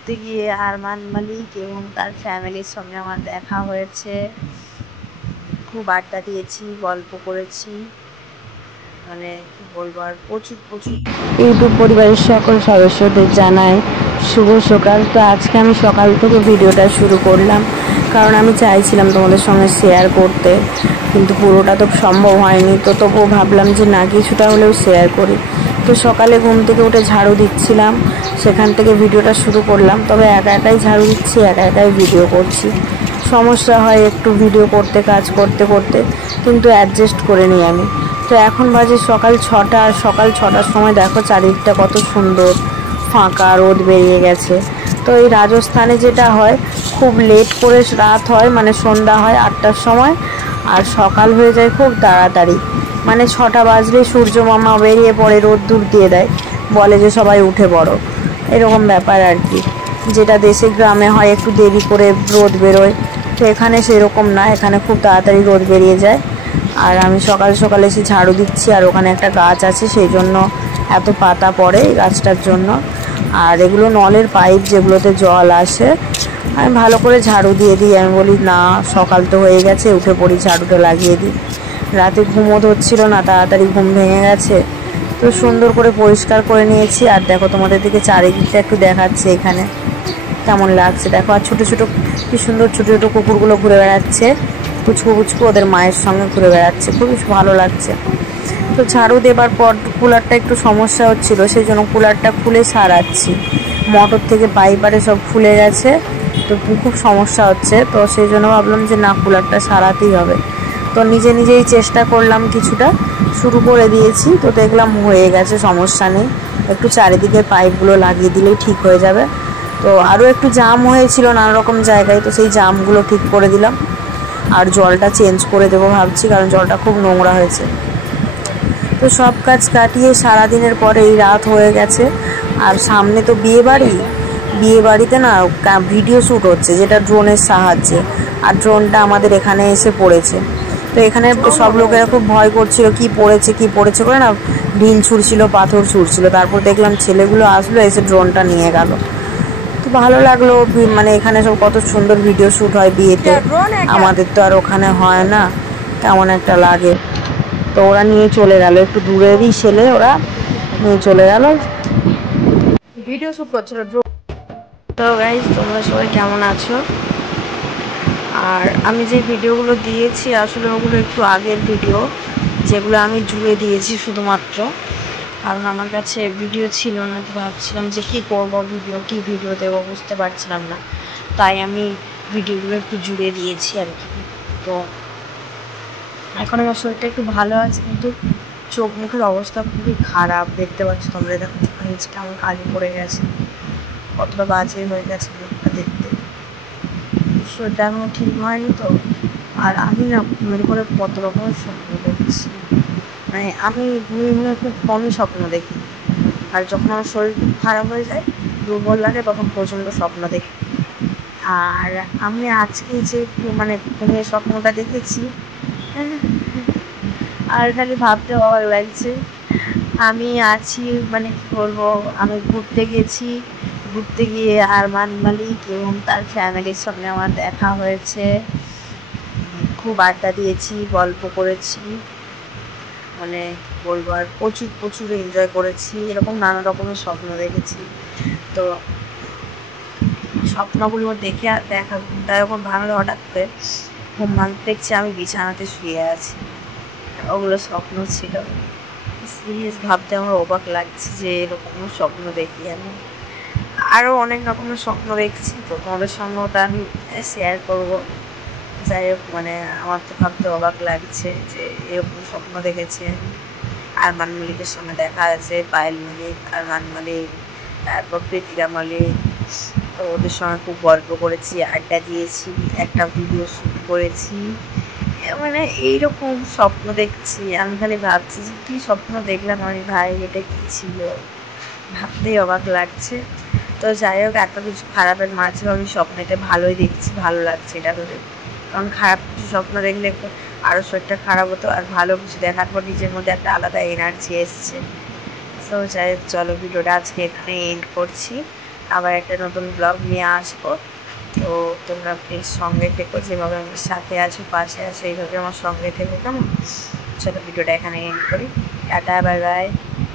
ঘুরতে গিয়ে আরমান মালিক এবং তার ফ্যামিলির সঙ্গে আমার দেখা হয়েছে। খুব আড্ডা দিয়েছি, গল্প করেছি, মানে কি বলবো আর প্রচুর ইউটিউব পরিবারের সকল সদস্যদের জানাই শুভ সকাল। তো আজকে আমি সকাল থেকে ভিডিওটা শুরু করলাম, কারণ আমি চাইছিলাম তোমাদের সঙ্গে শেয়ার করতে, কিন্তু পুরোটা তো সম্ভব হয়নি। তো তবুও ভাবলাম যে না, কিছুটা হলেও শেয়ার করি। তো সকালে ঘুম থেকে উঠে ঝাড়ু দিচ্ছিলাম, সেখান থেকে ভিডিওটা শুরু করলাম। তবে একা একাই ঝাড়ু দিচ্ছি, একা একাই ভিডিও করছি। সমস্যা হয় একটু ভিডিও করতে, কাজ করতে করতে, কিন্তু অ্যাডজাস্ট করে নিই আমি। তো এখন বাজে সকাল 6টা, আর সকাল 6টার সময় দেখো চারিদিকটা কত সুন্দর ফাঁকা, রোদ বেরিয়ে গেছে। তো এই রাজস্থানে যেটা হয়, খুব লেট করে রাত হয়, মানে সন্ধ্যা হয় 8টার সময়, আর সকাল হয়ে যায় খুব তাড়াতাড়ি। মানে 6টা বাজলেই সূর্য মামা বেরিয়ে পড়ে, রোদ্দুর দিয়ে দেয়, বলে যে সবাই উঠে পড়ো, এরকম ব্যাপার আর কি। যেটা দেশে গ্রামে হয় একটু দেরি করে রোদ বেরোয়, তো এখানে সেরকম না, এখানে খুব তাড়াতাড়ি রোদ বেরিয়ে যায়। আর আমি সকাল সকাল এসে ঝাড়ু দিচ্ছি, আর ওখানে একটা গাছ আছে, সেই জন্য এত পাতা পড়ে এই গাছটার জন্য। আর এগুলো নলের পাইপ, যেগুলোতে জল আসে। আমি ভালো করে ঝাড়ু দিয়ে দিই, আমি বলি না সকাল তো হয়ে গেছে, উঠে পড়ি, ঝাড়ুটা লাগিয়ে দিই। রাতে ঘুমও ধরছিল না, তাড়াতাড়ি ঘুম ভেঙে গেছে। তো সুন্দর করে পরিষ্কার করে নিয়েছি। আর দেখো তোমাদের দিকে চারিদিকটা একটু দেখাচ্ছে এখানে কেমন লাগছে দেখো। আর ছোটো ছোটো কি সুন্দর ছোটো ছোটো কুকুরগুলো ঘুরে বেড়াচ্ছে, পুচকু পুচকু ওদের মায়ের সঙ্গে ঘুরে বেড়াচ্ছে, খুবই ভালো লাগছে। তো ঝাড়ু দেবার পর কুলারটা একটু সমস্যা হচ্ছিল, সেই জন্য কুলারটা খুলে সারাচ্ছি। মোটর থেকে পাইপারে সব খুলে গেছে, তো খুব সমস্যা হচ্ছে। তো সেই জন্য ভাবলাম যে না, কুলারটা সারাতেই হবে। তো নিজে নিজেই চেষ্টা করলাম, কিছুটা শুরু করে দিয়েছি। তো দেখলাম হয়ে গেছে, সমস্যা নেই। একটু চারিদিকে পাইপগুলো লাগিয়ে দিলেই ঠিক হয়ে যাবে। তো আরও একটু জাম হয়েছিল নানা রকম জায়গায়, তো সেই জামগুলো ঠিক করে দিলাম। আর জলটা চেঞ্জ করে দেবো ভাবছি, কারণ জলটা খুব নোংরা হয়েছে। তো সব কাজ কাটিয়ে সারাদিনের পরে এই রাত হয়ে গেছে। আর সামনে তো বিয়ে বাড়িতে না ভিডিও শ্যুট হচ্ছে, যেটা ড্রোনের সাহায্যে। আর ড্রোনটা আমাদের এখানে এসে পড়েছে। তো এখানে সব লোকেরা খুব ভয় করছিল, কি পড়েছে করে না ঢিল ছুঁড়ছিল, পাথর ছুঁড়ছিল। তারপর দেখলাম ছেলেগুলো আসলো, এসে ড্রোনটা নিয়ে গেল। তো ভালো লাগলো, মানে এখানে সব কত সুন্দর ভিডিও শ্যুট হয় বিয়েতে, আমাদের তো আর ওখানে হয় না, কেমন একটা লাগে। তো ওরা নিয়ে চলে গেল, একটু দূরেরই ছেলে, ওরা নিয়ে চলে গেল, ভিডিও শ্যুট করছিল। তো গাইজ, তোমরা সবাই কেমন আছো? আর আমি যে ভিডিওগুলো দিয়েছি, আসলে ওগুলো একটু আগের ভিডিও, যেগুলো আমি জুড়ে দিয়েছি শুধুমাত্র, কারণ আমার কাছে ভিডিও ছিল না। তো ভাবছিলাম যে কী করবো, কী ভিডিও দেবো বুঝতে পারছিলাম না, তাই আমি ভিডিওগুলো একটু জুড়ে দিয়েছি আর কি। তো এখন আমার শরীরটা একটু ভালো আছে, কিন্তু চোখ মুখের অবস্থা খুবই খারাপ, দেখতে পাচ্ছ তোমরা, দেখো নিচটা আমার কালি পড়ে গেছে, কতটা বাজে হয়ে গেছে মুখটা দেখতে। শরীরটা এখনও ঠিক হয়নি তো। আর আমি না ঘুমের করে কত রকমের স্বপ্ন দেখছি, মানে আমি ঘুমিয়ে খুব কমই স্বপ্ন দেখি। আর যখন আমার শরীর খুব খারাপ হয়ে যায়, দুর্বল লাগে, তখন প্রচণ্ড স্বপ্ন দেখি। আর আমি আজকে যে মানে ঘুমের স্বপ্নটা দেখেছি, আর খালি ভাবতে অবাক লাগছে। আমি আছি, মানে কী বলবো, আমি ঘুরতে গিয়ে আরমান মালিক এবং তার ফ্যামিলির সঙ্গে আমার দেখা হয়েছে। খুব আড্ডা দিয়েছি, গল্প করেছি, মানে কী বলবো আর প্রচুর এনজয় করেছি। এরকম নানা রকমের স্বপ্ন দেখেছি। তো স্বপ্নগুলো দেখা ঘুমটা যখন ভাঙলো হঠাৎ করে, ঘুম ভাঙতে দেখছি আমি বিছানাতে শুয়ে আছি, ওগুলো স্বপ্ন ছিল। সিরিয়াস ভাবতে আমার অবাক লাগছে যে এরকম স্বপ্ন দেখি আমি। আরও অনেক রকমের স্বপ্ন দেখছি, তো তোমাদের সঙ্গেও তা আমি শেয়ার করবো। যাই হোক, মানে আমার তো ভাবতে অবাক লাগছে যে এরকম স্বপ্ন দেখেছি আমি। আরমান মালিকের সঙ্গে দেখা আছে, পায়েল মালিক, আরমান মালিক, তারপর প্রীতিকা মালিক। তো ওদের সঙ্গে খুব গল্প করেছি, আড্ডা দিয়েছি, একটা ভিডিও শ্যুট করেছি। মানে এইরকম স্বপ্ন দেখছি, আমি খালি ভাবছি যে কী স্বপ্ন দেখলাম আমি, ভাই এটা কী ছিল, ভাবতেই অবাক লাগছে। তো যাই হোক, এত কিছু খারাপের মাঝেও আমি স্বপ্নটা ভালোই দেখছি, ভালো লাগছে এটা ভেবে। কারণ খারাপ কিছু স্বপ্ন দেখলে আরও শরীরটা খারাপ হতো, আর ভালো কিছু দেখার পর নিজের মধ্যে একটা আলাদা এনার্জি এসছে। তো যাই হোক, চলো ভিডিওটা আজকে এখানে এন্ড করছি। আবার একটা নতুন ব্লগ নিয়ে আসবো। তো তোমরা প্লিজ সঙ্গে থেকো, যেভাবে আমার সাথে আছো, পাশে আছো, এইভাবে আমার সঙ্গে থেকো, কেমন? চলো ভিডিওটা এখানে এন্ড করি। Tata, bye bye.